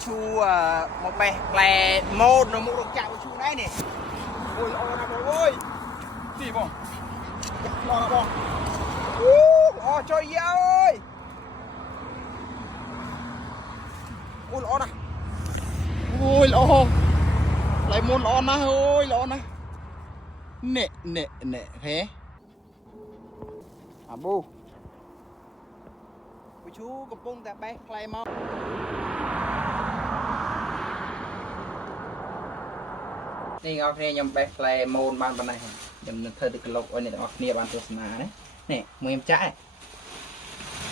chu một bè lè môn nó mua đồ chạm chu đấy nè ôi ô nào bố ơi gì bông lo nào bông ô trời ơi ôi lo này ôi lo lại môn lo na ôi lo na nè nè nè thế à bu chúកំពុងតែបេះផ្លែមកនេះអរគ្នាខ្ញុំបេះផ្លែម៉ូនបានប៉ុណ្ណេះខ្ញុំនឹងធ្វើទឹកក្លុកឲ្យអ្នកទាំងអស់គ្នាបានទស្សនាណានេះមួយខ្ញុំចាក់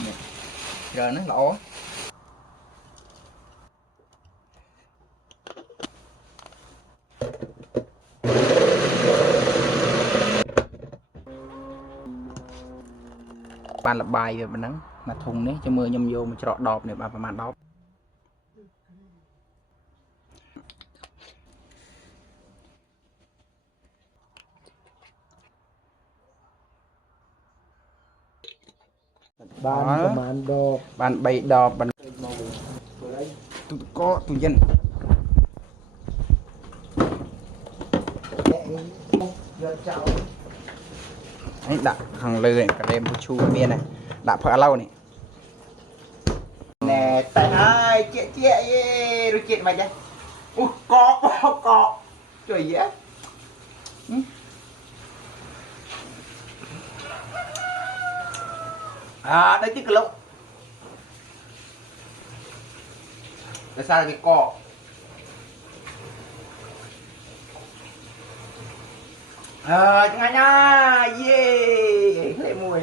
នេះច្រើនណាស់ល្អបានលបាយវាប៉ុណ្ណឹងមកធុងនេះចាំមើលខ្ញុំយកមកច្រកដបនេះបានប្រហែលដបបានប្រហែលដបបាន3ដបបានទូតកទូយិនយកចោលនេះដាក់ខាងលើនេះកាដេមពូឈូមានណាដាក់ផឹកឥឡូវនេះណែតែហើយជាយេរសជាតិមិនដែរអូកកជួយយេđây tí cái lốc tại sao lại bị cọ chẳng ai nha yeah lấy mùi